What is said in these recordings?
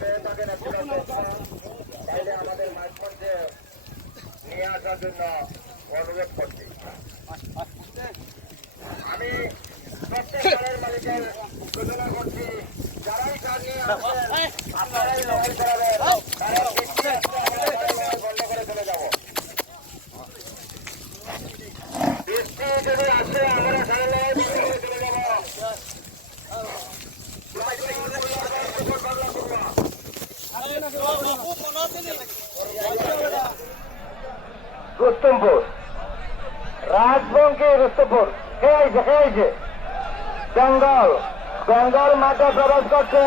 পেয়ে থাকেন তাইলে আমাদের মাঝমধ্যে নিয়ে আসার জন্য অনুরোধ করছি। আমি প্রত্যেক দলের মালিকের ঘোষণা করছি, যারাই কাজ নিয়ে আসছেন আপনারাই লড়াই করাবেন, বন্ধ করে চলে যাব। বৃষ্টি যদি আসে আমরা সারা লড়াই বন্ধ করে চলে যাব। রুস্তমপুর রাজবঙ্গী রুস্তমপুর খেয়েছে জঙ্গল জঙ্গল মাঠে প্রবেশ করছে,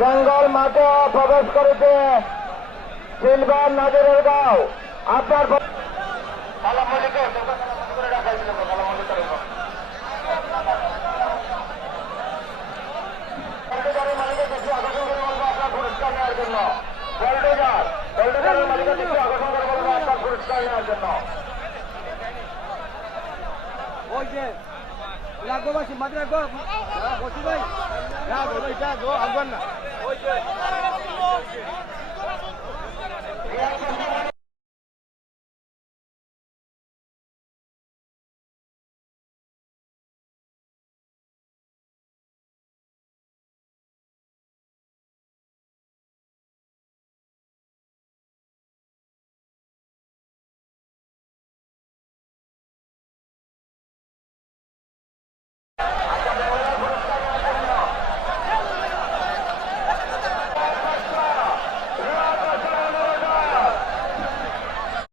জঙ্গল মাঠে প্রবেশ করেছে সিলভার নজরের গাঁও। আপনার পুরস্কার নেওয়ার জন্য গোল্ডেজারের মালিকের কিছু আকর্ষণ করে বলবো আপনার পুরস্কার নেওয়ার জন্য। ওই যে লাগো বাসি মাঝে লাগো বসি ভাই, যা গো ভাই যা গো আগুন না ওই যে